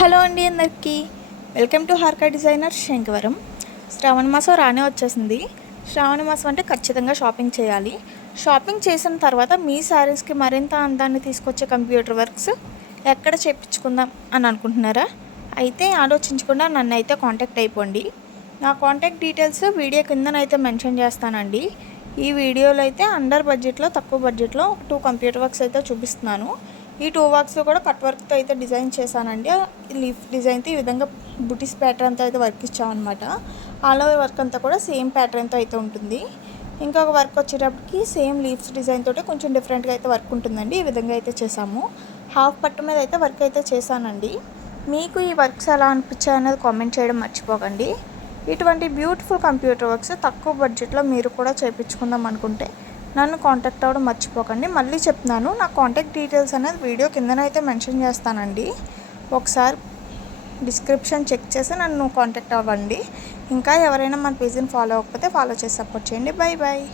Hello అండి అందరికీ welcome to Harka designer Sankavaram. శ్రావణ మాసం రానే వచ్చేసింది. శ్రావణ మాసం అంటే ఖచ్చితంగా షాపింగ్ చేయాలి. షాపింగ్ చేసిన తర్వాత మీ శారీస్కి మరింత అందాన్ని తీసుకొచ్చే కంప్యూటర్ వర్క్స్ ఎక్కడ చేయించుకుందాం అని అనుకుంటున్నారా? అయితే ఆలోచించకుండా నన్ను అయితే కాంటాక్ట్ అయిపోండి. నా కాంటాక్ట్ డీటెయిల్స్ వీడియో కిందనైతే మెన్షన్ చేస్తానండి. ఈ వీడియోలో అయితే అండర్ బడ్జెట్లో, తక్కువ బడ్జెట్లో 2 కంప్యూటర్ వర్క్స్ అయితే చూపిస్తున్నాను. ఈ 2 వర్క్స్లో కూడా కట్ వర్క్తో అయితే డిజైన్ చేశానండి. లీఫ్ డిజైన్తో ఈ విధంగా బుటీస్ ప్యాటర్న్తో అయితే వర్క్ ఇచ్చామన్నమాట. ఆల్ ఓవర్ వర్క్ అంతా కూడా సేమ్ ప్యాటర్న్తో అయితే ఉంటుంది. ఇంకొక వర్క్ వచ్చేటప్పటికి సేమ్ లీవ్స్ డిజైన్ తోటి కొంచెం డిఫరెంట్గా అయితే వర్క్ ఉంటుందండి. ఈ విధంగా అయితే చేసాము. హాఫ్ పట్టు మీద అయితే వర్క్ అయితే చేశానండి. మీకు ఈ వర్క్స్ ఎలా అనిపించాయి అనేది కామెంట్ చేయడం మర్చిపోకండి. ఇటువంటి బ్యూటిఫుల్ కంప్యూటర్ వర్క్స్ తక్కువ బడ్జెట్లో మీరు కూడా చేయించుకుందాం అనుకుంటే నన్ను కాంటాక్ట్ అవ్వడం మర్చిపోకండి. మళ్ళీ చెప్తున్నాను, నా కాంటాక్ట్ డీటెయిల్స్ అనేది వీడియో కిందనైతే మెన్షన్ చేస్తానండి. ఒకసారి డిస్క్రిప్షన్ చెక్ చేసి నన్ను కాంటాక్ట్ అవ్వండి. ఇంకా ఎవరైనా మన పేజ్ని ఫాలో అవ్వకపోతే ఫాలో చేసి సపోర్ట్ చేయండి. Bye bye.